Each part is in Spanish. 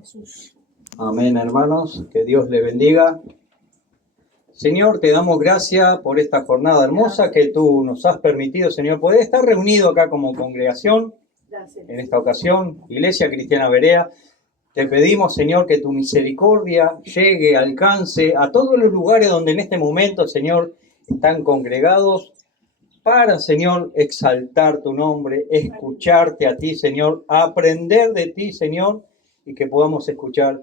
Jesús. Amén, hermanos, que Dios le bendiga. Señor, te damos gracias por esta jornada hermosa que tú nos has permitido, Señor, poder estar reunido acá como congregación. Gracias. En esta ocasión, Iglesia Cristiana Berea, te pedimos, Señor, que tu misericordia llegue, alcance a todos los lugares donde en este momento, Señor, están congregados para, Señor, exaltar tu nombre, escucharte a ti, Señor, aprender de ti, Señor, y que podamos escuchar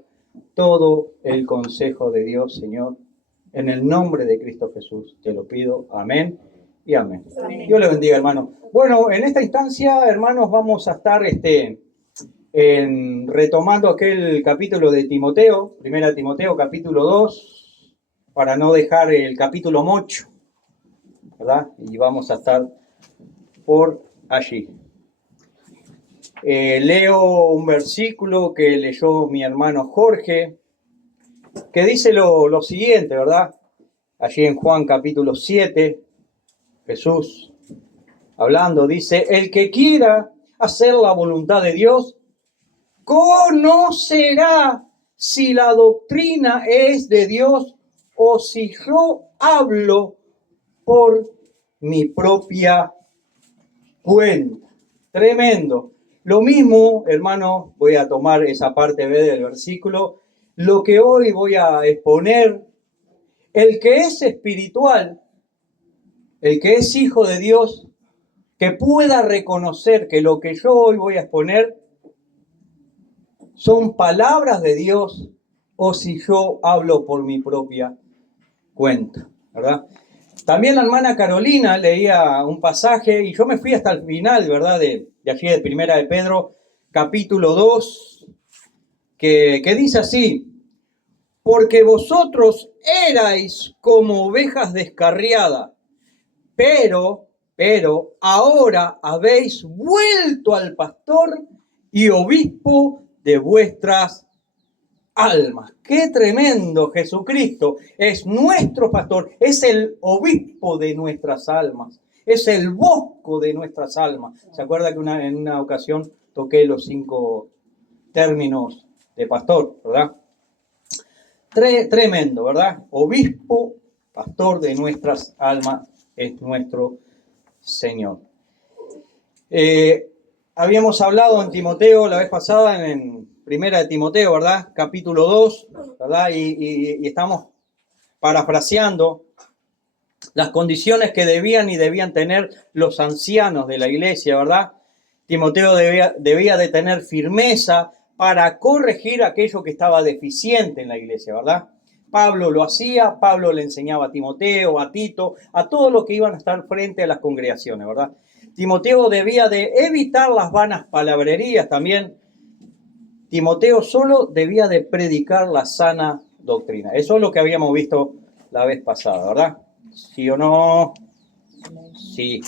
todo el consejo de Dios, Señor. En el nombre de Cristo Jesús te lo pido. Amén y amén. Amén. Dios le bendiga, hermano. Bueno, en esta instancia, hermanos, vamos a estar retomando aquel capítulo de Timoteo, 1 Timoteo, capítulo 2, para no dejar el capítulo 8, ¿verdad? Y vamos a estar por allí. Leo un versículo que leyó mi hermano Jorge, que dice lo siguiente, ¿verdad? Allí en Juan capítulo 7, Jesús hablando, dice: el que quiera hacer la voluntad de Dios, conocerá si la doctrina es de Dios o si yo hablo por mi propia cuenta. Tremendo. Lo mismo, hermano, voy a tomar esa parte B del versículo. Lo que hoy voy a exponer, el que es espiritual, el que es hijo de Dios, que pueda reconocer que lo que yo hoy voy a exponer son palabras de Dios o si yo hablo por mi propia cuenta, ¿verdad? También la hermana Carolina leía un pasaje y yo me fui hasta el final, ¿verdad? De allí de Primera de Pedro, capítulo 2, que dice así: porque vosotros erais como ovejas descarriadas, pero ahora habéis vuelto al pastor y obispo de vuestras almas. ¡Qué tremendo! Jesucristo es nuestro pastor, es el obispo de nuestras almas, es el bosco de nuestras almas. ¿Se acuerda que en una ocasión toqué los 5 términos de pastor, verdad? Tremendo, ¿verdad? Obispo, pastor de nuestras almas, es nuestro Señor. Habíamos hablado en Timoteo la vez pasada, en Primera de Timoteo, ¿verdad? Capítulo 2, ¿verdad? Y estamos parafraseando las condiciones que debían tener los ancianos de la iglesia, ¿verdad? Timoteo debía de tener firmeza para corregir aquello que estaba deficiente en la iglesia, ¿verdad? Pablo lo hacía, Pablo le enseñaba a Timoteo, a Tito, a todos los que iban a estar frente a las congregaciones, ¿verdad? Timoteo debía de evitar las vanas palabrerías también. Timoteo solo debía de predicar la sana doctrina. Eso es lo que habíamos visto la vez pasada, ¿verdad? ¿Sí o no? Sí.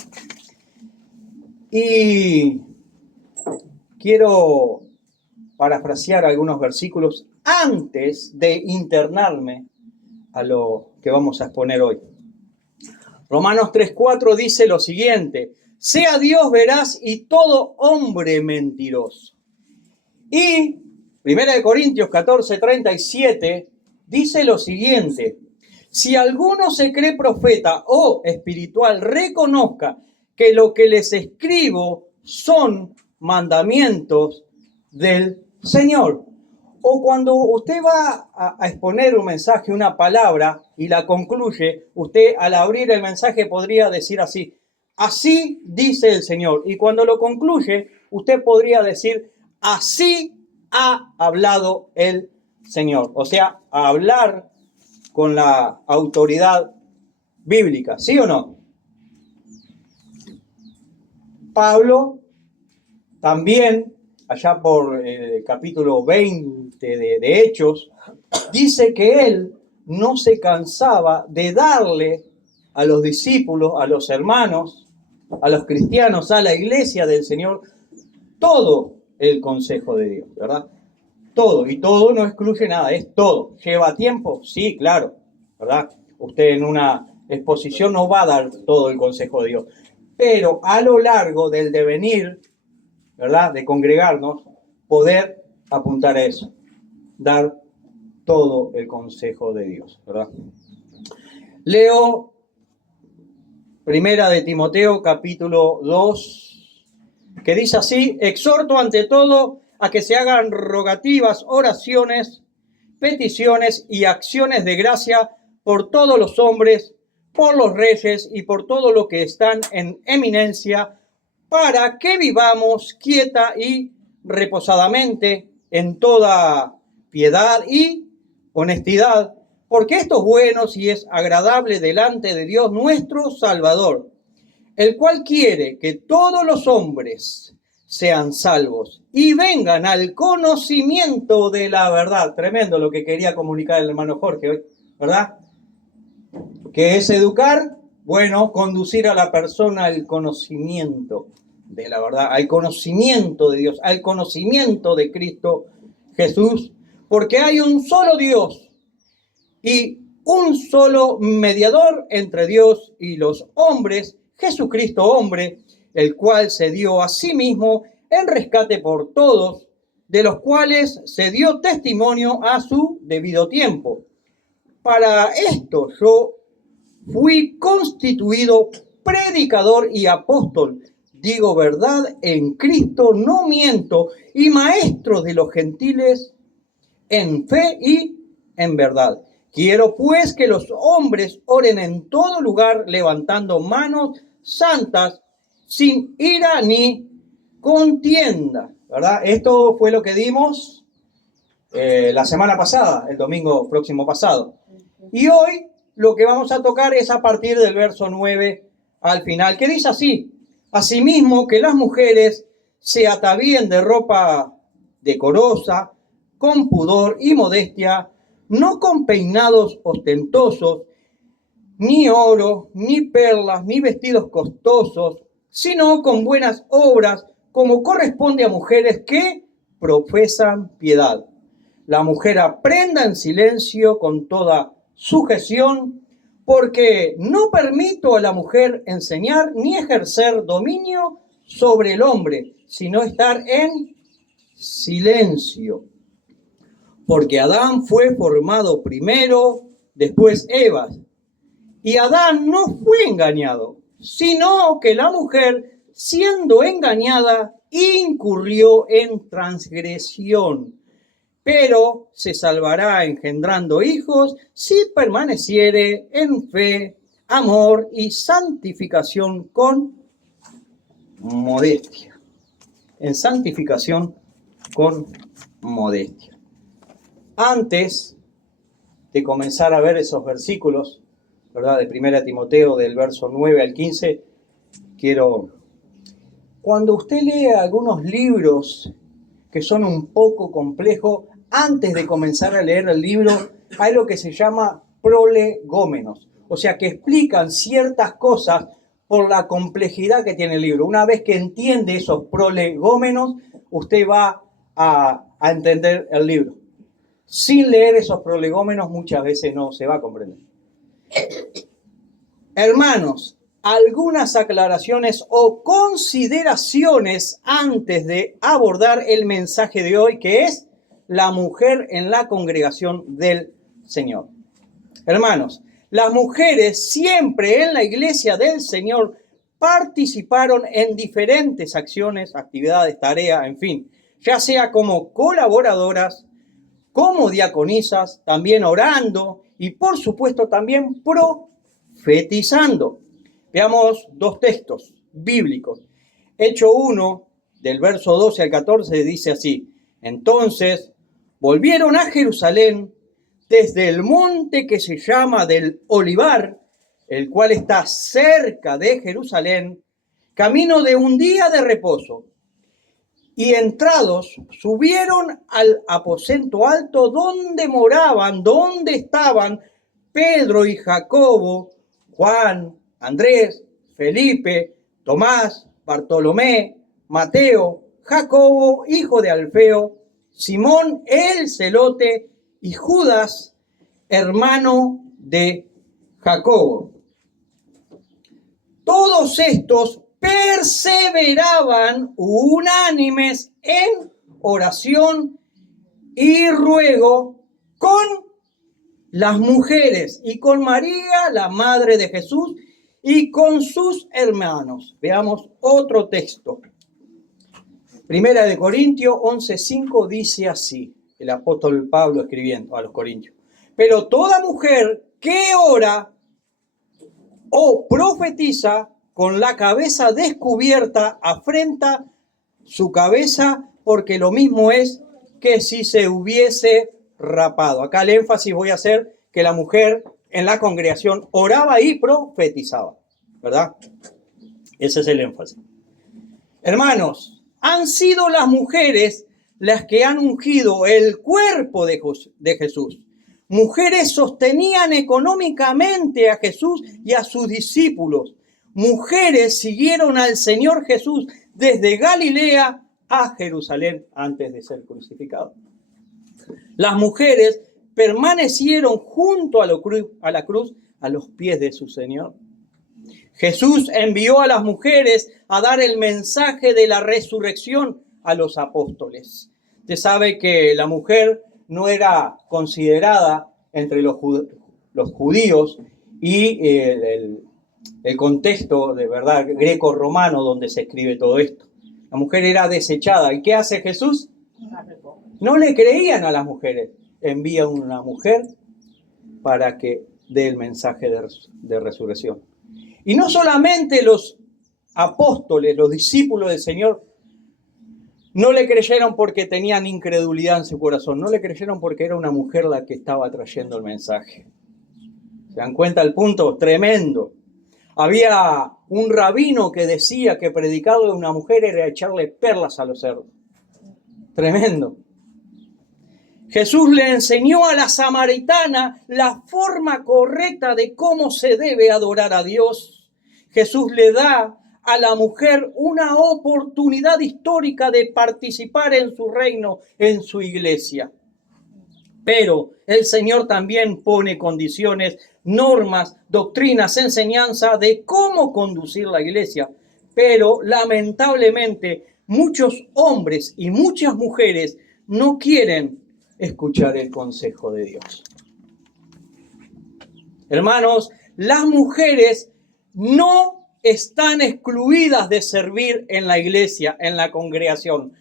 Y quiero parafrasear algunos versículos antes de internarme a lo que vamos a exponer hoy. Romanos 3:4 dice lo siguiente: sea Dios veraz y todo hombre mentiroso. Y 1 Corintios 14:37 dice lo siguiente: si alguno se cree profeta o espiritual, reconozca que lo que les escribo son mandamientos del Señor. O cuando usted va a exponer un mensaje, una palabra, y la concluye, usted al abrir el mensaje podría decir así: así dice el Señor. Y cuando lo concluye, usted podría decir: así ha hablado el Señor. O sea, hablar con la autoridad bíblica, ¿sí o no? Pablo también, allá por el capítulo 20 de Hechos, dice que él no se cansaba de darle a los discípulos, a los hermanos, a los cristianos, a la iglesia del Señor, todo el consejo de Dios, ¿verdad? Todo, y todo no excluye nada, es todo. ¿Lleva tiempo? Sí, claro, ¿verdad? Usted en una exposición no va a dar todo el consejo de Dios, pero a lo largo del devenir, ¿verdad?, de congregarnos, poder apuntar a eso. dar todo el consejo de Dios, ¿verdad? Leo Primera de Timoteo, capítulo 2, que dice así: exhorto ante todo a que se hagan rogativas, oraciones, peticiones y acciones de gracia por todos los hombres, por los reyes y por todos los que están en eminencia, para que vivamos quieta y reposadamente en toda piedad y honestidad, porque esto es bueno y es agradable delante de Dios nuestro Salvador, el cual quiere que todos los hombres sean salvos y vengan al conocimiento de la verdad. Tremendo lo que quería comunicar el hermano Jorge hoy, ¿verdad? ¿Qué es educar? Bueno, conducir a la persona al conocimiento de la verdad, al conocimiento de Dios, al conocimiento de Cristo Jesús, porque hay un solo Dios y un solo mediador entre Dios y los hombres, Jesucristo hombre, el cual se dio a sí mismo en rescate por todos, de los cuales se dio testimonio a su debido tiempo. Para esto yo fui constituido predicador y apóstol, digo verdad en Cristo, no miento, y maestro de los gentiles en fe y en verdad. Quiero pues que los hombres oren en todo lugar, levantando manos santas, sin ira ni contienda, ¿verdad? Esto fue lo que dimos la semana pasada, el domingo próximo pasado. Y hoy lo que vamos a tocar es a partir del verso 9 al final, que dice así: asimismo que las mujeres se atavíen de ropa decorosa, con pudor y modestia, no con peinados ostentosos, ni oro, ni perlas, ni vestidos costosos, sino con buenas obras, como corresponde a mujeres que profesan piedad. La mujer aprenda en silencio con toda sujeción, porque no permito a la mujer enseñar ni ejercer dominio sobre el hombre, sino estar en silencio. Porque Adán fue formado primero, después Eva. Y Adán no fue engañado, sino que la mujer, siendo engañada, incurrió en transgresión. Pero se salvará engendrando hijos si permaneciere en fe, amor y santificación con modestia. En santificación con modestia. Antes de comenzar a ver esos versículos, ¿verdad? De 1 Timoteo, del verso 9 al 15, cuando usted lee algunos libros que son un poco complejos, antes de comenzar a leer el libro, hay lo que se llama prolegómenos, o sea, que explican ciertas cosas por la complejidad que tiene el libro. Una vez que entiende esos prolegómenos, usted va a entender el libro. Sin leer esos prolegómenos muchas veces no se va a comprender. Hermanos, algunas aclaraciones o consideraciones antes de abordar el mensaje de hoy, que es la mujer en la congregación del Señor. Hermanos, las mujeres siempre en la iglesia del Señor participaron en diferentes acciones, actividades, tareas, en fin, ya sea como colaboradoras, como diaconisas, también orando y por supuesto también profetizando. Veamos dos textos bíblicos. Hecho 1, del verso 12 al 14, dice así: entonces volvieron a Jerusalén desde el monte que se llama del Olivar, el cual está cerca de Jerusalén, camino de un día de reposo. Y entrados, subieron al aposento alto donde estaban Pedro y Jacobo, Juan, Andrés, Felipe, Tomás, Bartolomé, Mateo, Jacobo, hijo de Alfeo, Simón el celote y Judas, hermano de Jacobo. Todos estos perseveraban unánimes en oración y ruego con las mujeres y con María, la madre de Jesús, y con sus hermanos. Veamos otro texto. Primera de Corintios 11:5 dice así, el apóstol Pablo escribiendo a los corintios. Pero toda mujer que ora o profetiza con la cabeza descubierta afrenta su cabeza, porque lo mismo es que si se hubiese rapado. Acá el énfasis voy a hacer que la mujer en la congregación oraba y profetizaba, ¿verdad? Ese es el énfasis. Hermanos, han sido las mujeres las que han ungido el cuerpo de Jesús. Mujeres sostenían económicamente a Jesús y a sus discípulos. Mujeres siguieron al Señor Jesús desde Galilea a Jerusalén antes de ser crucificado. Las mujeres permanecieron junto a la cruz a los pies de su Señor. Jesús envió a las mujeres a dar el mensaje de la resurrección a los apóstoles. Usted sabe que la mujer no era considerada entre los judíos y el contexto de verdad greco-romano donde se escribe todo esto. La mujer era desechada. ¿Y qué hace Jesús? No le creían a las mujeres. Envía una mujer para que dé el mensaje de resurrección. Y no solamente los apóstoles, los discípulos del Señor, no le creyeron porque tenían incredulidad en su corazón, no le creyeron porque era una mujer la que estaba trayendo el mensaje. ¿Se dan cuenta el punto? Tremendo. Había un rabino que decía que predicarle a una mujer era echarle perlas a los cerdos. Tremendo. Jesús le enseñó a la samaritana la forma correcta de cómo se debe adorar a Dios. Jesús le da a la mujer una oportunidad histórica de participar en su reino, en su iglesia. Pero el Señor también pone condiciones, normas, doctrinas, enseñanza de cómo conducir la iglesia. Pero lamentablemente muchos hombres y muchas mujeres no quieren escuchar el consejo de Dios. Hermanos, las mujeres no están excluidas de servir en la iglesia, en la congregación,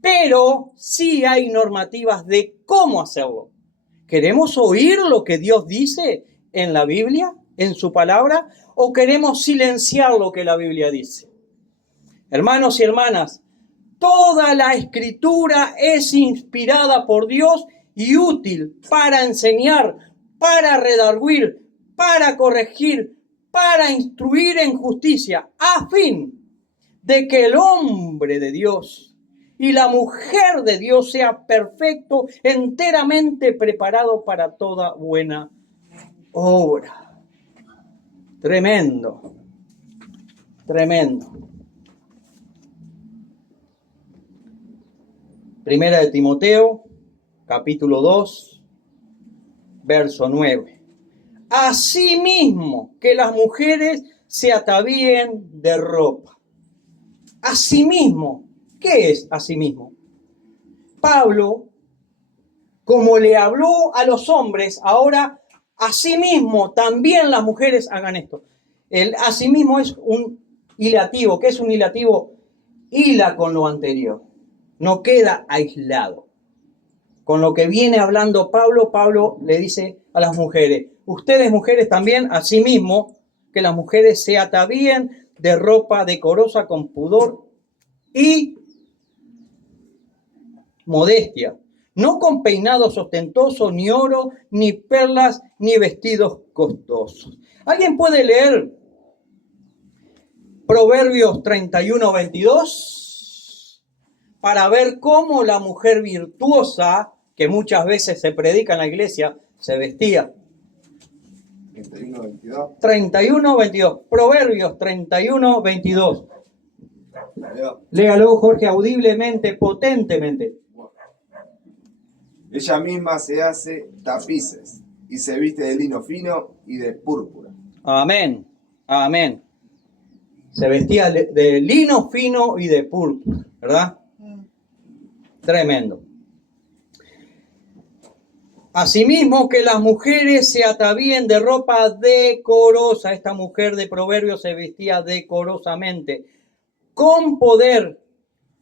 pero sí hay normativas de cómo hacerlo. ¿Queremos oír lo que Dios dice en la Biblia, en su palabra, o queremos silenciar lo que la Biblia dice? Hermanos y hermanas, toda la Escritura es inspirada por Dios y útil para enseñar, para redarguir, para corregir, para instruir en justicia, a fin de que el hombre de Dios y la mujer de Dios sea perfecto, enteramente preparado para toda buena obra. Tremendo, tremendo. Primera de Timoteo, capítulo 2, verso 9. Asimismo que las mujeres se atavíen de ropa. Asimismo, ¿qué es asimismo? Pablo, como le habló a los hombres, ahora asimismo también las mujeres hagan esto. El asimismo es un hilativo. ¿Qué es un hilativo? Hila con lo anterior. No queda aislado. Con lo que viene hablando Pablo le dice a las mujeres, ustedes mujeres también, asimismo, que las mujeres se atavíen de ropa decorosa con pudor y modestia, no con peinados ostentosos, ni oro, ni perlas, ni vestidos costosos. ¿Alguien puede leer Proverbios 31:22? Para ver cómo la mujer virtuosa, que muchas veces se predica en la iglesia, se vestía. 31:22. 31:22. Proverbios 31:22. Léalo, Jorge, audiblemente, potentemente. Ella misma se hace tapices y se viste de lino fino y de púrpura. Amén, amén. Se vestía de lino fino y de púrpura, ¿verdad? Tremendo. Asimismo, que las mujeres se atavíen de ropa decorosa. Esta mujer de Proverbios se vestía decorosamente, con poder,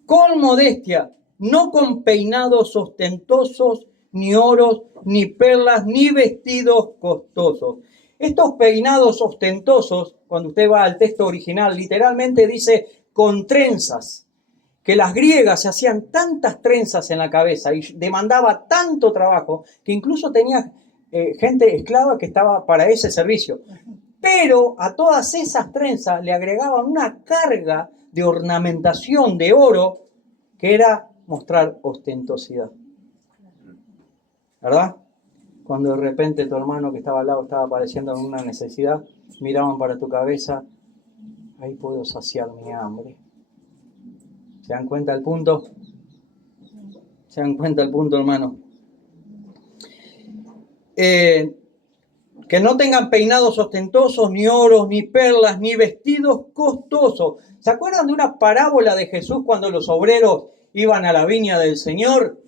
con modestia, no con peinados ostentosos, ni oros, ni perlas, ni vestidos costosos. Estos peinados ostentosos, cuando usted va al texto original, literalmente dice con trenzas, que las griegas se hacían tantas trenzas en la cabeza y demandaba tanto trabajo que incluso tenía gente esclava que estaba para ese servicio. Pero a todas esas trenzas le agregaban una carga de ornamentación de oro que era mostrar ostentosidad. ¿Verdad? Cuando de repente tu hermano que estaba al lado estaba padeciendo alguna necesidad, miraban para tu cabeza, ahí puedo saciar mi hambre. ¿Se dan cuenta del punto? ¿Se dan cuenta del punto, hermano? Que no tengan peinados ostentosos, ni oros, ni perlas, ni vestidos costosos. ¿Se acuerdan de una parábola de Jesús cuando los obreros iban a la viña del Señor?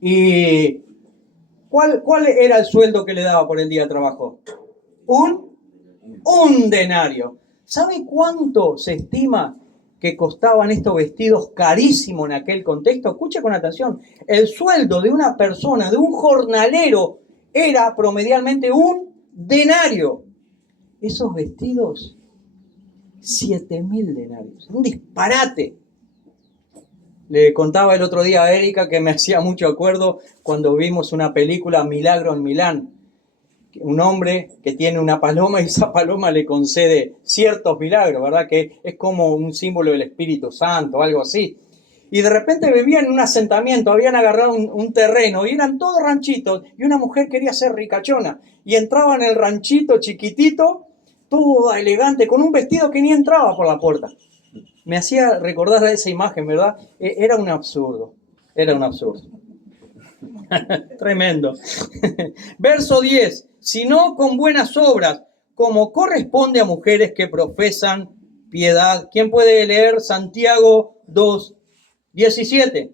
¿Y cuál era el sueldo que le daba por el día de trabajo? Un denario. ¿Sabe cuánto se estima que costaban estos vestidos carísimos en aquel contexto? Escuche con atención. El sueldo de una persona, de un jornalero, era promedialmente un denario. Esos vestidos, 7.000 denarios. Un disparate. Le contaba el otro día a Erika que me hacía mucho acuerdo cuando vimos una película Milagro en Milán. Un hombre que tiene una paloma y esa paloma le concede ciertos milagros, ¿verdad? Que es como un símbolo del Espíritu Santo, algo así. Y de repente vivían en un asentamiento, habían agarrado un terreno y eran todos ranchitos y una mujer quería ser ricachona y entraba en el ranchito chiquitito, toda elegante, con un vestido que ni entraba por la puerta. Me hacía recordar a esa imagen, ¿verdad? Era un absurdo, era un absurdo. Tremendo. Verso 10. Sino con buenas obras, como corresponde a mujeres que profesan piedad. ¿Quién puede leer Santiago 2:17?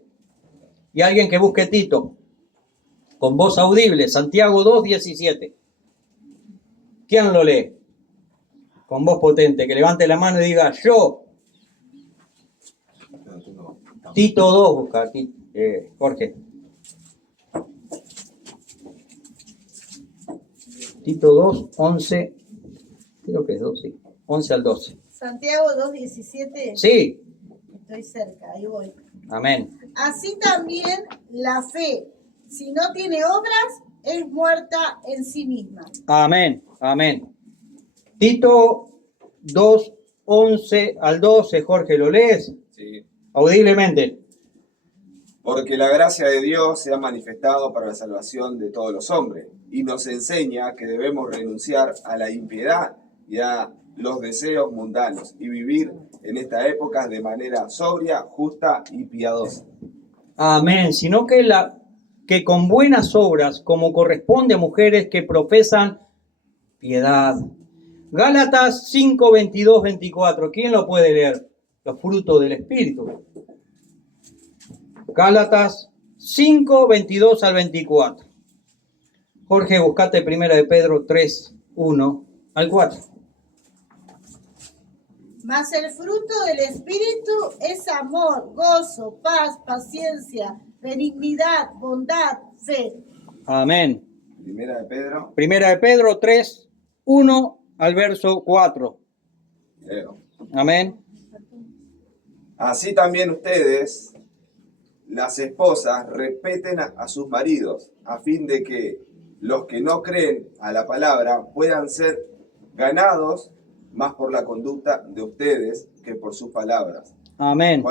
Y alguien que busque Tito, con voz audible, Santiago 2:17. ¿Quién lo lee? Con voz potente, que levante la mano y diga, yo. Tito 2, busca aquí, Jorge. Tito 2, 11, creo que es 2, sí. 11 al 12. Santiago 2:17. Sí. Estoy cerca, ahí voy. Amén. Así también la fe, si no tiene obras, es muerta en sí misma. Amén. Amén. Tito 2, 11 al 12. Jorge, ¿lo lees? Sí. Audiblemente. Porque la gracia de Dios se ha manifestado para la salvación de todos los hombres y nos enseña que debemos renunciar a la impiedad y a los deseos mundanos y vivir en esta época de manera sobria, justa y piadosa. Amén. Sino que con buenas obras, como corresponde a mujeres que profesan piedad. Gálatas 5, 22, 24. ¿Quién lo puede leer? Los frutos del Espíritu. Gálatas 5, 22 al 24. Jorge, buscate 1 de Pedro 3, 1 al 4. Mas el fruto del Espíritu es amor, gozo, paz, paciencia, benignidad, bondad, fe. Amén. Primera de Pedro. 1 de Pedro 3, 1 al verso 4. Leo. Amén. Así también ustedes, las esposas, respeten a sus maridos, a fin de que los que no creen a la palabra puedan ser ganados más por la conducta de ustedes que por sus palabras. Amén.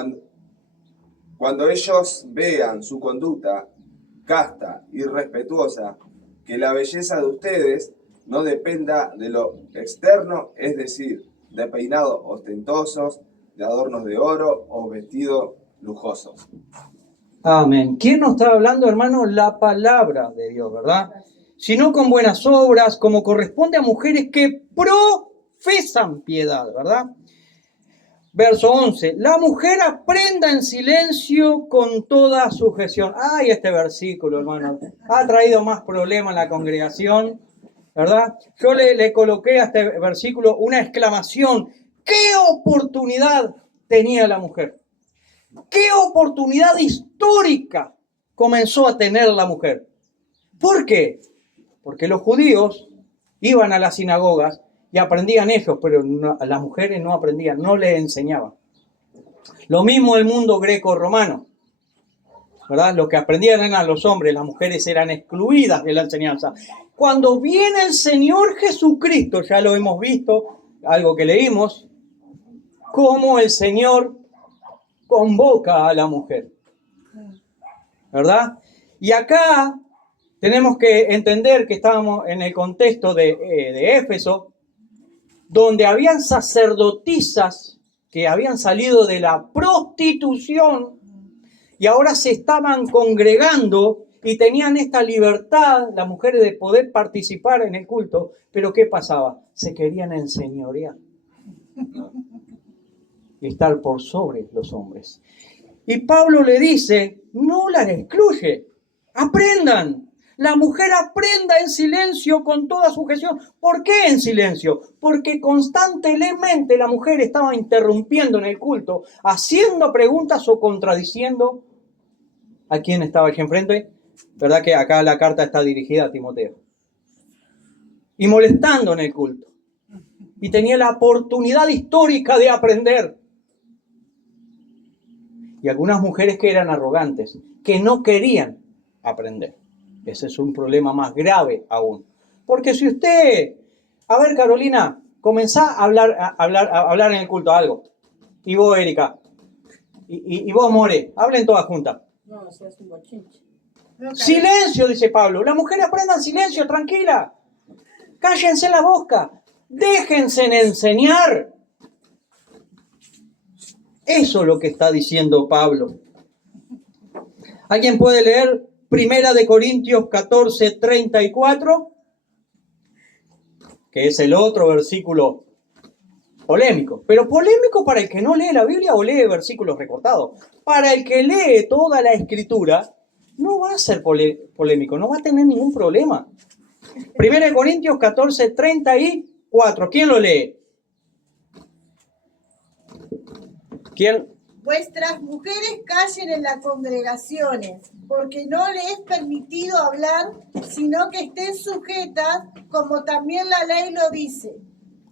Cuando ellos vean su conducta casta y respetuosa, que la belleza de ustedes no dependa de lo externo, es decir, de peinados ostentosos, de adornos de oro o vestidos lujosos. Amén. ¿Quién nos está hablando, hermano? La palabra de Dios, ¿verdad? Sino con buenas obras, como corresponde a mujeres que profesan piedad, ¿verdad? Verso 11, la mujer aprenda en silencio con toda sujeción. Ay, este versículo, hermano, ha traído más problemas en la congregación, ¿verdad? Yo le coloqué a este versículo una exclamación. ¿Qué oportunidad tenía la mujer? ¿Qué oportunidad histórica comenzó a tener la mujer? ¿Por qué? Porque los judíos iban a las sinagogas y aprendían ellos, pero las mujeres no aprendían, no les enseñaban. Lo mismo el mundo greco-romano, ¿verdad? Lo que aprendían eran los hombres, las mujeres eran excluidas de la enseñanza. Cuando viene el Señor Jesucristo, ya lo hemos visto, algo que leímos, cómo el Señor convoca a la mujer, ¿verdad? Y acá tenemos que entender que estábamos en el contexto de Éfeso, donde habían sacerdotisas que habían salido de la prostitución y ahora se estaban congregando y tenían esta libertad, las mujeres, de poder participar en el culto. Pero ¿qué pasaba? Se querían enseñorear y estar por sobre los hombres. Y Pablo le dice, no las excluye, aprendan. La mujer aprenda en silencio con toda sujeción. ¿Por qué en silencio? Porque constantemente la mujer estaba interrumpiendo en el culto, haciendo preguntas o contradiciendo a quien estaba allí enfrente. ¿Verdad que acá la carta está dirigida a Timoteo? Y molestando en el culto. Y tenía la oportunidad histórica de aprender. Y algunas mujeres que eran arrogantes, que no querían aprender. Ese es un problema más grave aún. Porque si usted, a ver, Carolina, comenzá a hablar en el culto algo. Y vos, Erika. Y vos, More, hablen todas juntas. No, se hace un bochinche. Silencio, dice Pablo. La mujer aprenda en silencio, tranquila. Cállense la boca. Déjense en enseñar. Eso es lo que está diciendo Pablo. ¿Alguien puede leer 1 de Corintios 14, 34? Que es el otro versículo polémico. Pero polémico para el que no lee la Biblia o lee versículos recortados. Para el que lee toda la Escritura, no va a ser polémico, no va a tener ningún problema. 1 de Corintios 14, 34. ¿Quién lo lee? ¿Quién? Vuestras mujeres callen en las congregaciones, porque no les es permitido hablar, sino que estén sujetas, como también la ley lo dice.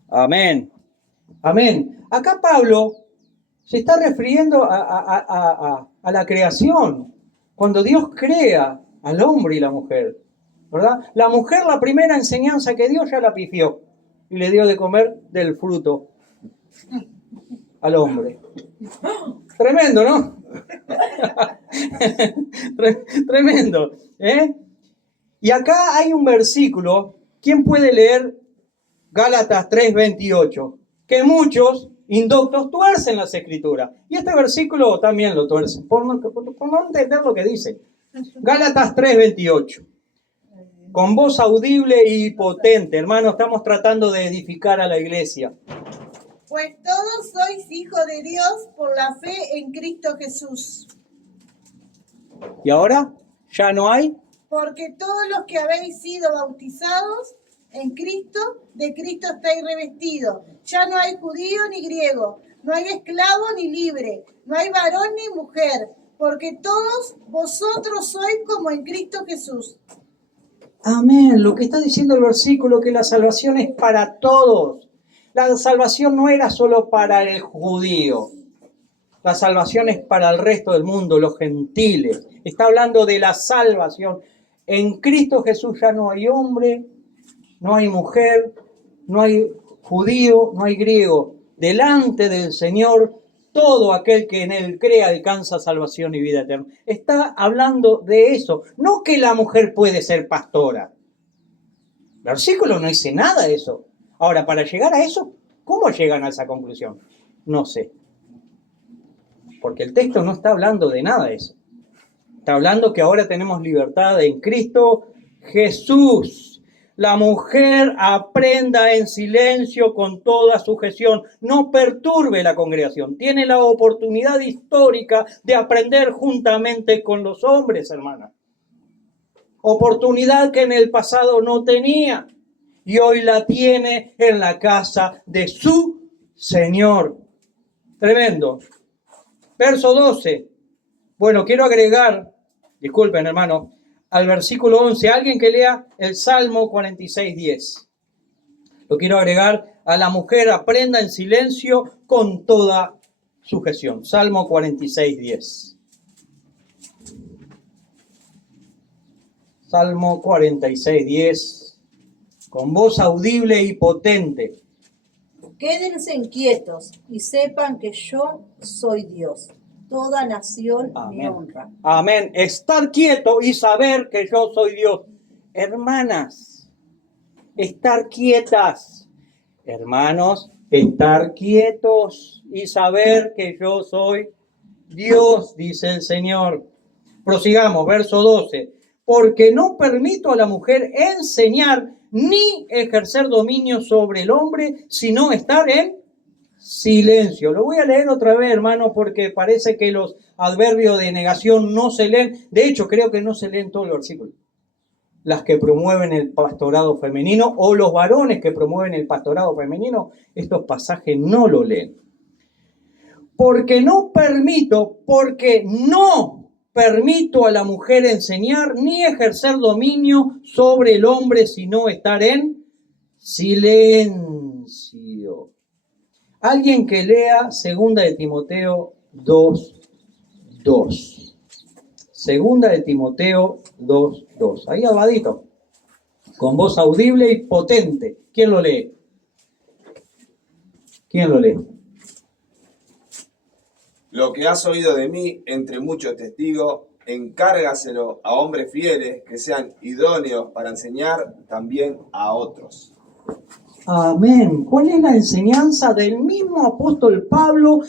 Amén. Amén. Acá Pablo se está refiriendo a la creación, cuando Dios crea al hombre y la mujer, ¿verdad? La mujer, la primera enseñanza que dio, ya la pifió y le dio de comer del fruto al hombre. Tremendo, ¿no? Tremendo, ¿eh? Y acá hay un versículo. ¿Quién puede leer Gálatas 3:28? Que muchos indoctos tuercen las escrituras. Y este versículo también lo tuercen, por no entender lo que dice. Gálatas 3:28. Con voz audible y potente. Hermano, estamos tratando de edificar a la iglesia. Pues todos sois hijos de Dios por la fe en Cristo Jesús. ¿Y ahora? ¿Ya no hay? Porque todos los que habéis sido bautizados en Cristo, de Cristo estáis revestidos. Ya no hay judío ni griego, no hay esclavo ni libre, no hay varón ni mujer, porque todos vosotros sois como en Cristo Jesús. Amén. Lo que está diciendo el versículo, que la salvación es para todos. La salvación no era solo para el judío. La salvación es para el resto del mundo, los gentiles. Está hablando de la salvación. En Cristo Jesús ya no hay hombre, no hay mujer, no hay judío, no hay griego. Delante del Señor, todo aquel que en Él cree alcanza salvación y vida eterna. Está hablando de eso. No que la mujer puede ser pastora. El versículo no dice nada de eso. Ahora, para llegar a eso, ¿cómo llegan a esa conclusión? No sé. Porque el texto no está hablando de nada de eso. Está hablando que ahora tenemos libertad en Cristo Jesús. la mujer aprenda en silencio con toda sujeción. No perturbe la congregación. Tiene la oportunidad histórica de aprender juntamente con los hombres, hermana. Oportunidad que en el pasado no tenía y hoy la tiene en la casa de su Señor. Tremendo. Verso 12. Bueno, quiero agregar, disculpen hermano, al versículo 11, alguien que lea el Salmo 46:10. Lo quiero agregar: a la mujer aprenda en silencio con toda sujeción. Salmo 46:10. Salmo 46:10. Con voz audible y potente. Quédense inquietos y sepan que yo soy Dios. Toda nación me honra. Amén. Estar quieto y saber que yo soy Dios. Hermanas, estar quietas. Hermanos, estar quietos y saber que yo soy Dios, dice el Señor. Prosigamos, verso 12. Porque no permito a la mujer enseñar ni ejercer dominio sobre el hombre, sino estar en silencio. Lo voy a leer otra vez, hermano, porque parece que los adverbios de negación no se leen. De hecho, creo que no se leen todos los versículos. Las que promueven el pastorado femenino o los varones que promueven el pastorado femenino, estos pasajes no lo leen. Porque no permito a la mujer enseñar ni ejercer dominio sobre el hombre, sino estar en silencio. Alguien que lea 2 de Timoteo 2:2. 2 de Timoteo 2:2. Ahí al ladito. Con voz audible y potente. ¿Quién lo lee? ¿Quién lo lee? Lo que has oído de mí entre muchos testigos, encárgaselo a hombres fieles que sean idóneos para enseñar también a otros. Amén. ¿Cuál es la enseñanza del mismo apóstol Pablo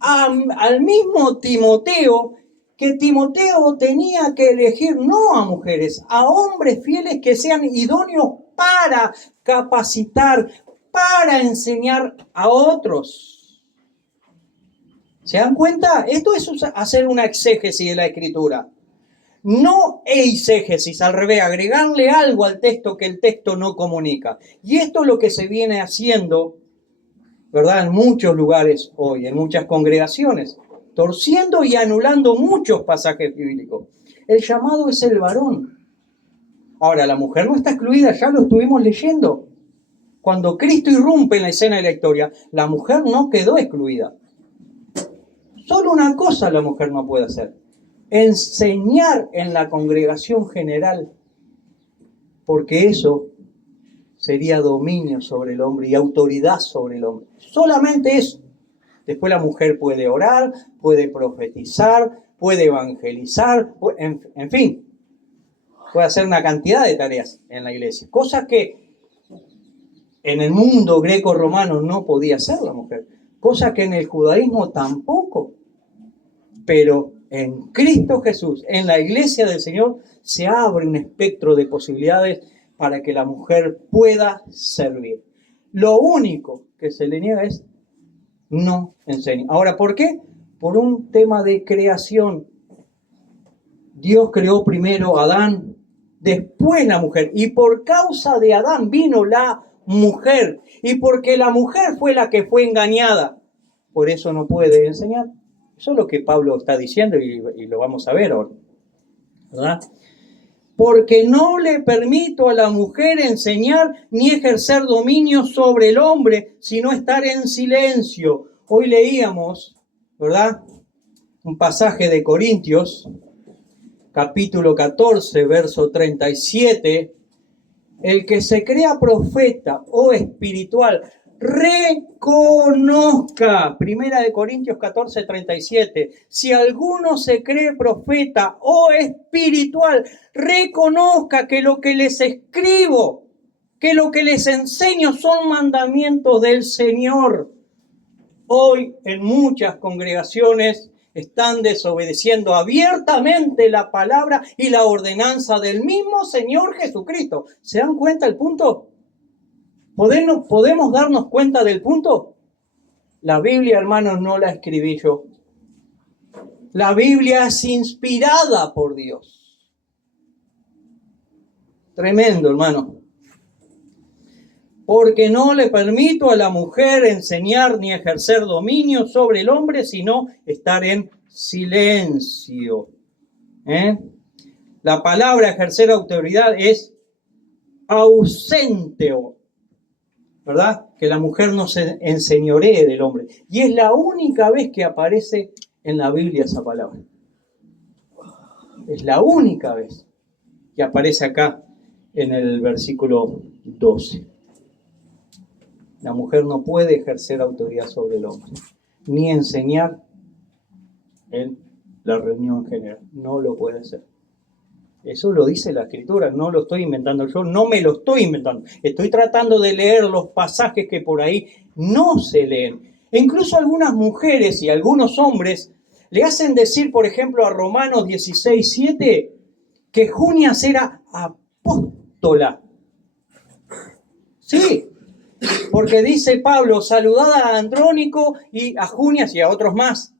al mismo Timoteo? Que Timoteo tenía que elegir no a mujeres, a hombres fieles que sean idóneos para capacitar, para enseñar a otros. ¿Se dan cuenta? Esto es hacer una exégesis de la Escritura. No eisegesis, al revés, agregarle algo al texto que el texto no comunica. Y esto es lo que se viene haciendo, ¿verdad? En muchos lugares hoy, en muchas congregaciones, torciendo y anulando muchos pasajes bíblicos. El llamado es el varón. Ahora, la mujer no está excluida, ya lo estuvimos leyendo. Cuando Cristo irrumpe en la escena de la historia, la mujer no quedó excluida. Solo una cosa la mujer no puede hacer: enseñar en la congregación general, porque eso sería dominio sobre el hombre y autoridad sobre el hombre. Solamente eso. Después la mujer puede orar, puede profetizar, puede evangelizar, en fin, puede hacer una cantidad de tareas en la iglesia, cosas que en el mundo greco-romano no podía hacer la mujer, cosas que en el judaísmo tampoco. Pero en Cristo Jesús, en la iglesia del Señor, se abre un espectro de posibilidades para que la mujer pueda servir. Lo único que se le niega es no enseñar. Ahora, ¿por qué? Por un tema de creación. Dios creó primero a Adán, después la mujer. Y por causa de Adán vino la mujer. Y porque la mujer fue la que fue engañada, por eso no puede enseñar. Eso es lo que Pablo está diciendo y lo vamos a ver ahora, ¿verdad? Porque no le permito a la mujer enseñar ni ejercer dominio sobre el hombre, sino estar en silencio. Hoy leíamos, ¿verdad?, un pasaje de Corintios, capítulo 14, verso 37. El que se crea profeta o espiritual, reconozca, 1 Corintios 14, 37, si alguno se cree profeta o espiritual, reconozca que lo que les escribo, que lo que les enseño son mandamientos del Señor. Hoy en muchas congregaciones están desobedeciendo abiertamente la palabra y la ordenanza del mismo Señor Jesucristo. ¿Se dan cuenta el punto? ¿Podemos darnos cuenta del punto? La Biblia, hermanos, no la escribí yo. La Biblia es inspirada por Dios. Tremendo, hermano. Porque no le permito a la mujer enseñar ni ejercer dominio sobre el hombre, sino estar en silencio. La palabra ejercer autoridad es ausenteo, ¿verdad? Que la mujer no se enseñoree del hombre. Y es la única vez que aparece en la Biblia esa palabra. Es la única vez que aparece acá en el versículo 12. La mujer no puede ejercer autoridad sobre el hombre, ni enseñar en la reunión general. No lo puede hacer. Eso lo dice la Escritura, no lo estoy inventando yo, no me lo estoy inventando. Estoy tratando de leer los pasajes que por ahí no se leen. E incluso algunas mujeres y algunos hombres le hacen decir, por ejemplo, a Romanos 16:7, que Junias era apóstola. Sí, porque dice Pablo, saludad a Andrónico y a Junias y a otros más,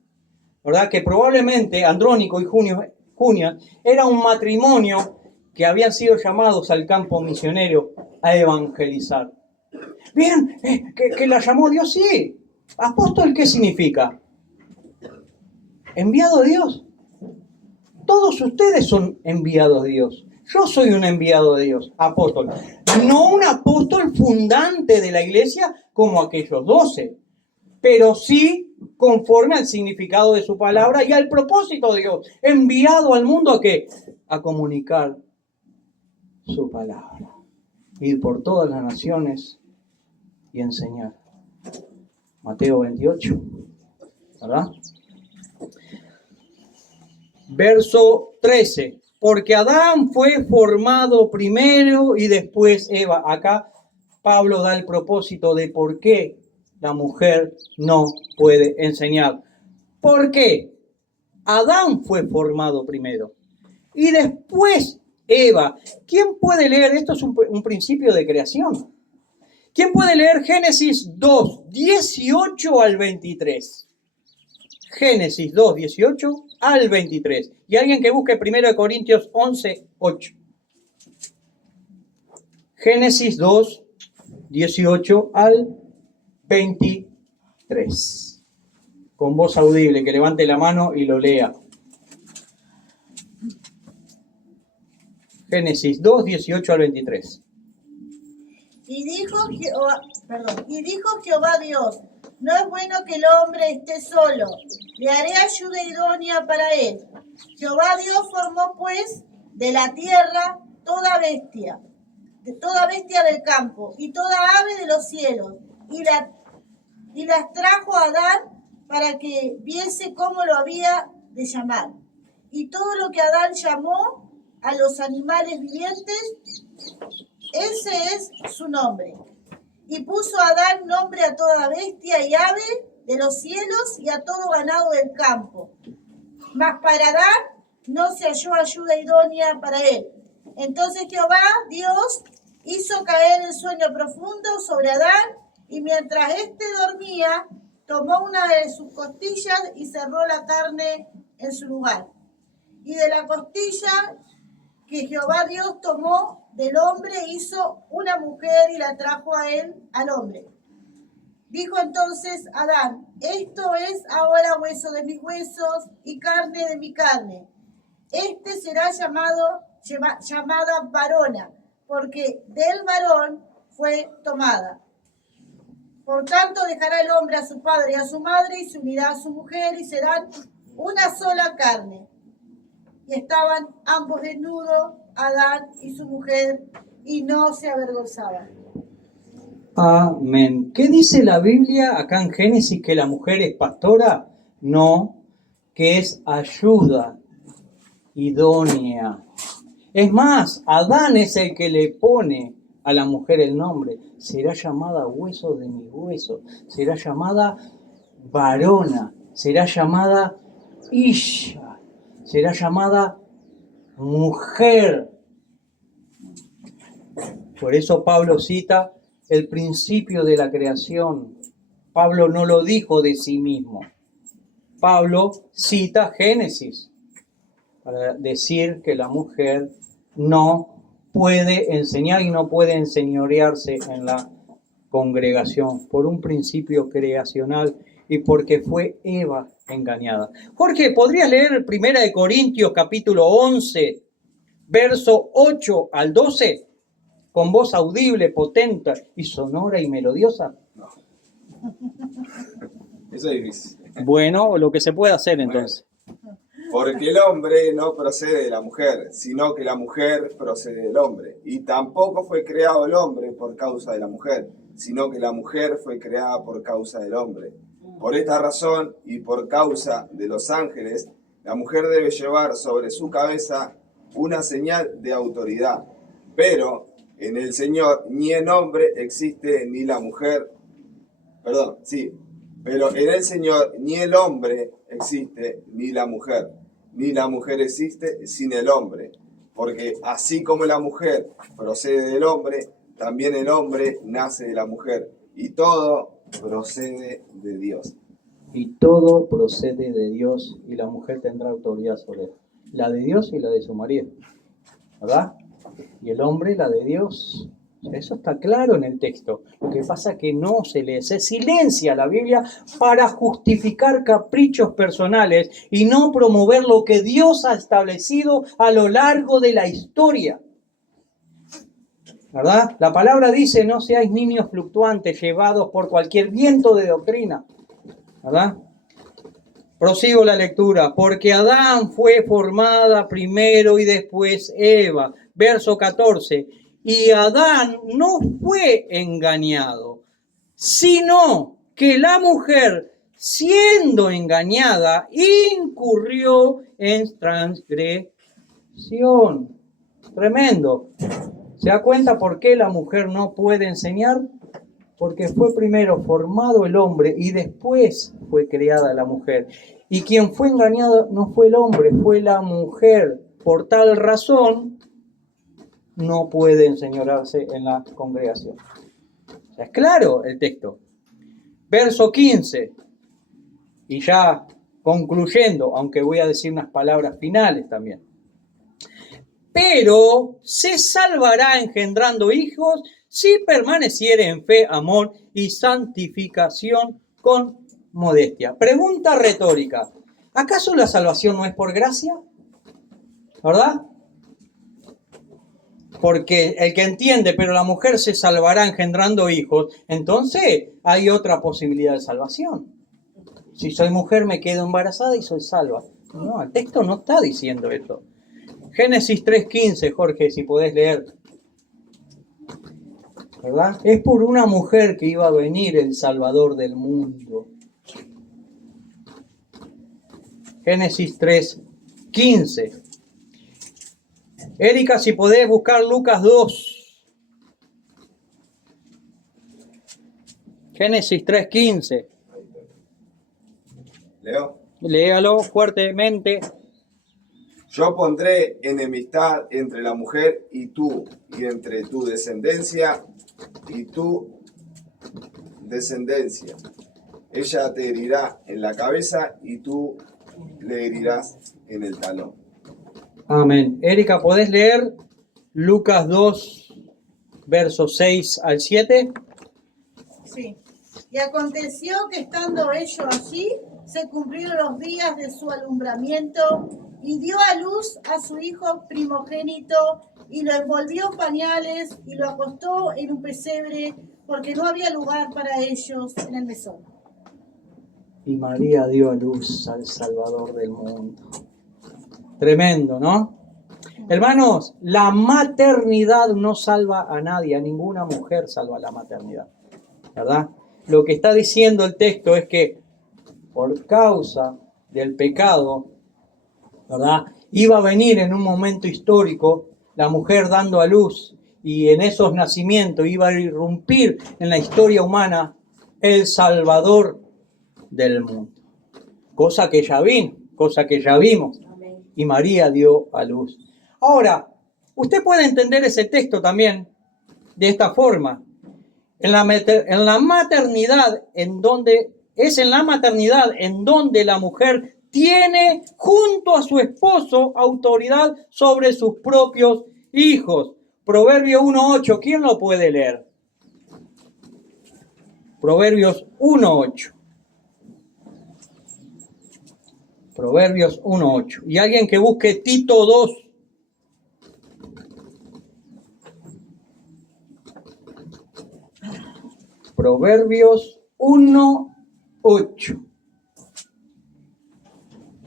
¿verdad? Que probablemente Andrónico y Junias era un matrimonio que habían sido llamados al campo misionero a evangelizar. Bien, que la llamó Dios, sí. Apóstol, ¿qué significa? Enviado de Dios. Todos ustedes son enviados de Dios. Yo soy un enviado de Dios, apóstol. No un apóstol fundante de la iglesia como aquellos 12, pero sí conforme al significado de su palabra y al propósito de Dios. Enviado al mundo ¿a qué? A comunicar su palabra. Ir por todas las naciones y enseñar. Mateo 28, ¿verdad? Verso 13. Porque Adán fue formado primero y después Eva. Acá Pablo da el propósito de por qué la mujer no puede enseñar. ¿Por qué? Adán fue formado primero y después Eva. ¿Quién puede leer? Esto es un principio de creación. ¿Quién puede leer Génesis 2, 18 al 23? Génesis 2, 18 al 23. Y alguien que busque 1 Corintios 11, 8. Génesis 2, 18 al 23. Con voz audible, que levante la mano y lo lea. Génesis 2, 18 al 23. Y dijo Jehová Dios, no es bueno que el hombre esté solo, le haré ayuda idónea para él. Jehová Dios formó pues de la tierra toda bestia del campo y toda ave de los cielos, y las trajo a Adán para que viese cómo lo había de llamar. Y todo lo que Adán llamó a los animales vivientes, ese es su nombre. Y puso Adán nombre a toda bestia y ave de los cielos y a todo ganado del campo. Mas para Adán no se halló ayuda idónea para él. Entonces Jehová, Dios, hizo caer el sueño profundo sobre Adán, y mientras éste dormía, tomó una de sus costillas y cerró la carne en su lugar. Y de la costilla que Jehová Dios tomó del hombre, hizo una mujer y la trajo a él, al hombre. Dijo entonces Adán, esto es ahora hueso de mis huesos y carne de mi carne. Este será llamada varona, porque del varón fue tomada. Por tanto dejará el hombre a su padre y a su madre y se unirá a su mujer y serán una sola carne. Y estaban ambos desnudos, Adán y su mujer, y no se avergonzaban. Amén. ¿Qué dice la Biblia acá en Génesis? ¿Que la mujer es pastora? No, que es ayuda idónea. Es más, Adán es el que le pone a la mujer el nombre. Será llamada hueso de mi hueso, será llamada varona, será llamada Isha, será llamada mujer. Por eso Pablo cita el principio de la creación. Pablo no lo dijo de sí mismo. Pablo cita Génesis para decir que la mujer no puede enseñar y no puede enseñorearse en la congregación por un principio creacional y porque fue Eva engañada. Jorge, ¿podrías leer 1 Corintios capítulo 11, verso 8 al 12? Con voz audible, potente y sonora y melodiosa. No. Eso es difícil. Bueno, lo que se puede hacer entonces. Porque el hombre no procede de la mujer, sino que la mujer procede del hombre. Y tampoco fue creado el hombre por causa de la mujer, sino que la mujer fue creada por causa del hombre. Por esta razón y por causa de los ángeles, la mujer debe llevar sobre su cabeza una señal de autoridad. Pero en el Señor ni el hombre existe ni la mujer. Pero en el Señor ni el hombre existe ni la mujer existe sin el hombre. Porque así como la mujer procede del hombre, también el hombre nace de la mujer. Y todo procede de Dios. Y todo procede de Dios y la mujer tendrá autoridad sobre él. La de Dios y la de su marido. ¿Verdad? Y el hombre la de Dios. Eso está claro en el texto. Lo que pasa es que no se lee, se silencia la Biblia para justificar caprichos personales y no promover lo que Dios ha establecido a lo largo de la historia. ¿Verdad? La palabra dice, no seáis niños fluctuantes llevados por cualquier viento de doctrina. ¿Verdad? Prosigo la lectura. Porque Adán fue formada primero y después Eva. Verso 14. Y Adán no fue engañado, sino que la mujer, siendo engañada, incurrió en transgresión. Tremendo. ¿Se da cuenta por qué la mujer no puede enseñar? Porque fue primero formado el hombre y después fue creada la mujer. Y quien fue engañado no fue el hombre, fue la mujer. Por tal razón, no puede enseñorearse en la congregación. O sea, es claro el texto. Verso 15. Y ya concluyendo, aunque voy a decir unas palabras finales también. Pero se salvará engendrando hijos si permaneciere en fe, amor y santificación con modestia. Pregunta retórica. ¿Acaso la salvación no es por gracia? ¿Verdad? Porque el que entiende, pero la mujer se salvará engendrando hijos, entonces hay otra posibilidad de salvación. Si soy mujer me quedo embarazada y soy salva. No, el texto no está diciendo eso. Génesis 3:15, Jorge, si podés leer. ¿Verdad? Es por una mujer que iba a venir el Salvador del mundo. Génesis 3:15. Erika, si podés buscar Lucas 2. Génesis 3:15. ¿Leo? Léalo fuertemente. Yo pondré enemistad entre la mujer y tú, y entre tu descendencia y tu descendencia. Ella te herirá en la cabeza y tú le herirás en el talón. Amén. Erika, ¿podés leer Lucas 2, versos 6 al 7? Sí. Y aconteció que estando ellos allí, se cumplieron los días de su alumbramiento y dio a luz a su hijo primogénito y lo envolvió en pañales y lo acostó en un pesebre porque no había lugar para ellos en el mesón. Y María dio a luz al Salvador del mundo. Tremendo, ¿no? Hermanos, la maternidad no salva a nadie, a ninguna mujer salva la maternidad, ¿verdad? Lo que está diciendo el texto es que por causa del pecado, ¿verdad? Iba a venir en un momento histórico la mujer dando a luz y en esos nacimientos iba a irrumpir en la historia humana el Salvador del mundo. Cosa que ya vino. cosa que ya vimos. Y María dio a luz. Ahora, usted puede entender ese texto también de esta forma. En la maternidad, en donde la mujer tiene junto a su esposo autoridad sobre sus propios hijos. Proverbio 1:8, ¿quién lo puede leer? Proverbios 1:8. Proverbios 1:8. Y alguien que busque Tito 2. Proverbios 1:8.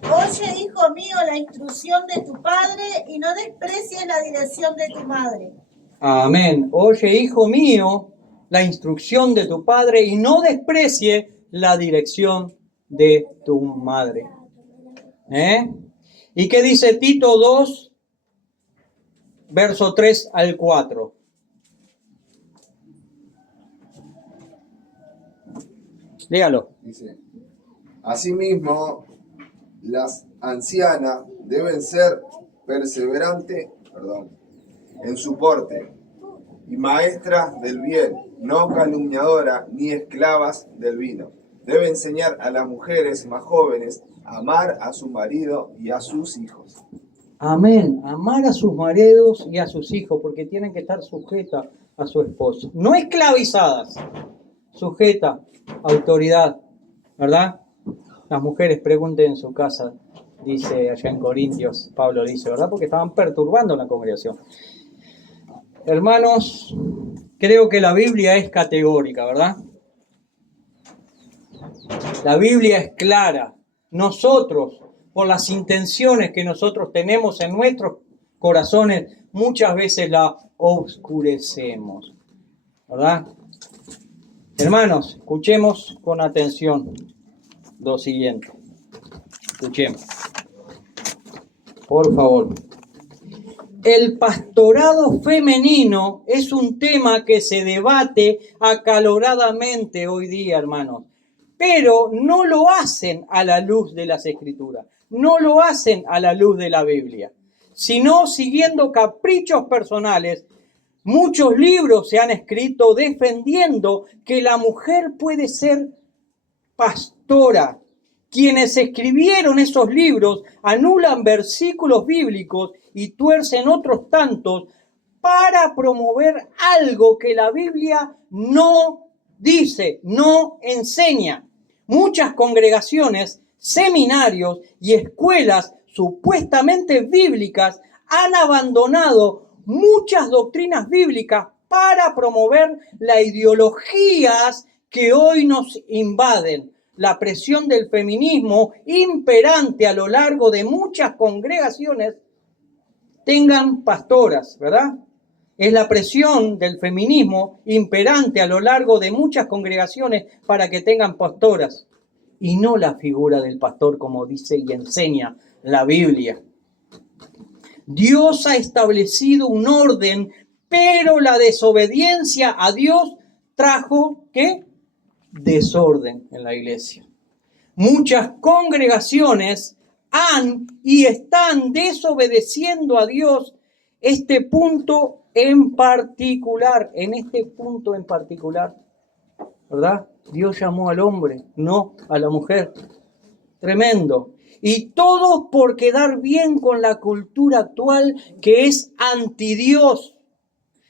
Oye, hijo mío, la instrucción de tu padre y no desprecies la dirección de tu madre. Amén. Oye, hijo mío, la instrucción de tu padre y no desprecie la dirección de tu madre. ¿Y qué dice Tito 2, verso 3 al 4? Léalo. Dice, asimismo, las ancianas deben ser perseverantes, en su porte y maestras del bien, no calumniadoras ni esclavas del vino. Debe enseñar a las mujeres más jóvenes a amar a su marido y a sus hijos. Amén. Amar a sus maridos y a sus hijos, porque tienen que estar sujetas a su esposo. No esclavizadas, sujeta, autoridad, ¿verdad? Las mujeres pregunten en su casa, dice allá en Corintios, Pablo dice, ¿verdad? Porque estaban perturbando la congregación. Hermanos, creo que la Biblia es categórica, ¿verdad? La Biblia es clara. Nosotros, por las intenciones que nosotros tenemos en nuestros corazones, muchas veces la oscurecemos, ¿verdad? Hermanos, escuchemos con atención lo siguiente. Escuchemos. Por favor. El pastorado femenino es un tema que se debate acaloradamente hoy día, hermanos. Pero no lo hacen a la luz de las Escrituras. No lo hacen a la luz de la Biblia. Sino siguiendo caprichos personales. Muchos libros se han escrito defendiendo que la mujer puede ser pastora. Quienes escribieron esos libros anulan versículos bíblicos y tuercen otros tantos para promover algo que la Biblia no dice, no enseña. Muchas congregaciones, seminarios y escuelas supuestamente bíblicas han abandonado muchas doctrinas bíblicas para promover las ideologías que hoy nos invaden. La presión del feminismo imperante a lo largo de muchas congregaciones tengan pastoras, ¿verdad? Es la presión del feminismo imperante a lo largo de muchas congregaciones para que tengan pastoras y no la figura del pastor como dice y enseña la Biblia. Dios ha establecido un orden, pero la desobediencia a Dios trajo, ¿qué? Desorden en la iglesia. Muchas congregaciones han y están desobedeciendo a Dios en este punto en particular, ¿verdad? Dios llamó al hombre, no a la mujer. Tremendo. Y todo por quedar bien con la cultura actual que es antidios.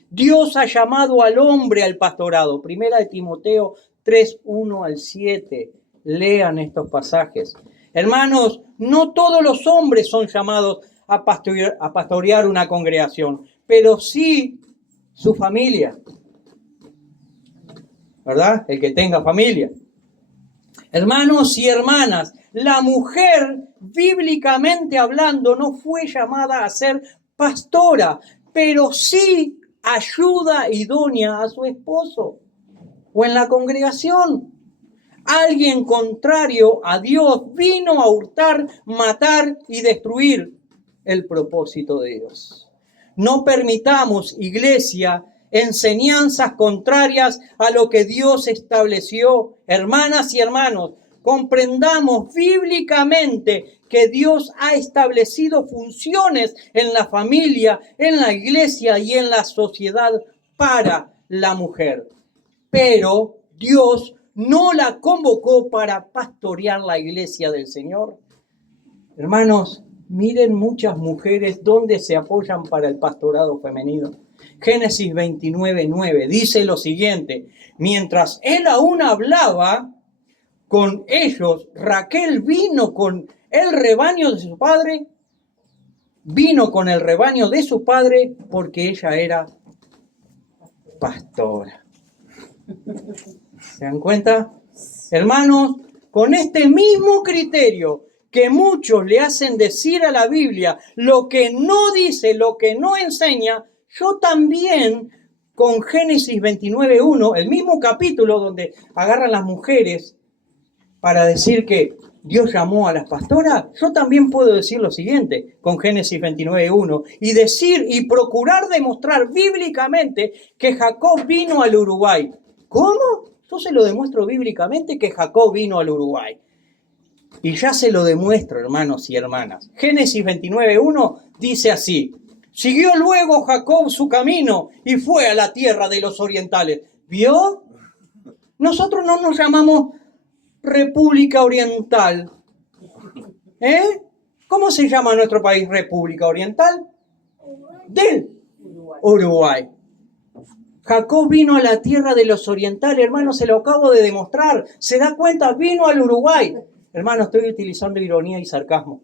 Dios ha llamado al hombre al pastorado. Primera de Timoteo 3, 1 al 7. Lean estos pasajes. Hermanos, no todos los hombres son llamados a pastorear una congregación, pero sí su familia. ¿Verdad? El que tenga familia. Hermanos y hermanas, la mujer, bíblicamente hablando, no fue llamada a ser pastora, pero sí ayuda idónea a su esposo o en la congregación. Alguien contrario a Dios vino a hurtar, matar y destruir el propósito de Dios. No permitamos, iglesia, enseñanzas contrarias a lo que Dios estableció. Hermanas y hermanos, comprendamos bíblicamente que Dios ha establecido funciones en la familia, en la iglesia y en la sociedad para la mujer. Pero Dios no la convocó para pastorear la iglesia del Señor. Hermanos, miren muchas mujeres donde se apoyan para el pastorado femenino. Génesis 29:9 dice lo siguiente: mientras él aún hablaba con ellos, Raquel vino con el rebaño de su padre, porque ella era pastora. ¿Se dan cuenta? Hermanos, con este mismo criterio que muchos le hacen decir a la Biblia lo que no dice, lo que no enseña, yo también con Génesis 29:1, el mismo capítulo donde agarran las mujeres para decir que Dios llamó a las pastoras, yo también puedo decir lo siguiente con Génesis 29:1 y decir y procurar demostrar bíblicamente que Jacob vino al Uruguay. ¿Cómo? Yo se lo demuestro bíblicamente que Jacob vino al Uruguay. Y ya se lo demuestro, hermanos y hermanas. Génesis 29:1 dice así: siguió luego Jacob su camino y fue a la tierra de los orientales. ¿Vio? Nosotros no nos llamamos República Oriental. ¿Cómo se llama nuestro país? República Oriental del Uruguay. Jacob vino a la tierra de los orientales, hermano, se lo acabo de demostrar. ¿Se da cuenta? Vino al Uruguay. Hermano, estoy utilizando ironía y sarcasmo.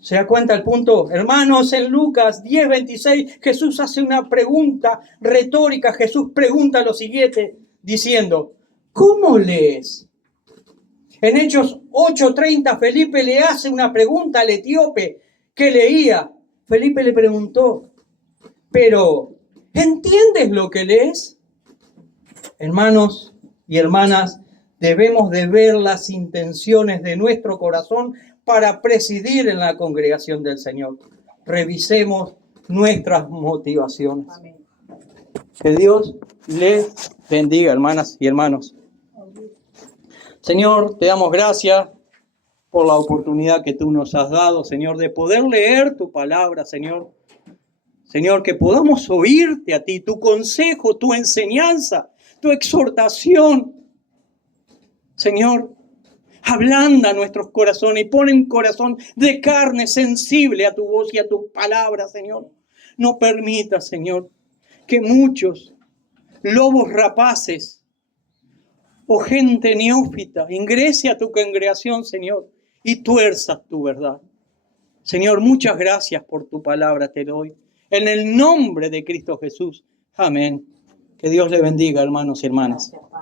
¿Se da cuenta el punto? Hermanos, en Lucas 10:26, Jesús hace una pregunta retórica. Jesús pregunta lo siguiente, diciendo: ¿cómo lees? En Hechos 8:30, Felipe le hace una pregunta al etíope que leía. Felipe le preguntó: ¿pero entiendes lo que lees? Hermanos y hermanas, debemos de ver las intenciones de nuestro corazón para presidir en la congregación del Señor. Revisemos nuestras motivaciones. Amén. Que Dios les bendiga, hermanas y hermanos. Señor, te damos gracias por la oportunidad que tú nos has dado, Señor, de poder leer tu palabra, Señor. Señor, que podamos oírte a ti, tu consejo, tu enseñanza, tu exhortación. Señor, ablanda nuestros corazones y pon un corazón de carne sensible a tu voz y a tu palabra, Señor. No permitas, Señor, que muchos lobos rapaces o gente neófita ingrese a tu congregación, Señor, y tuerzas tu verdad. Señor, muchas gracias por tu palabra te doy. En el nombre de Cristo Jesús. Amén. Que Dios le bendiga, hermanos y hermanas. Gracias.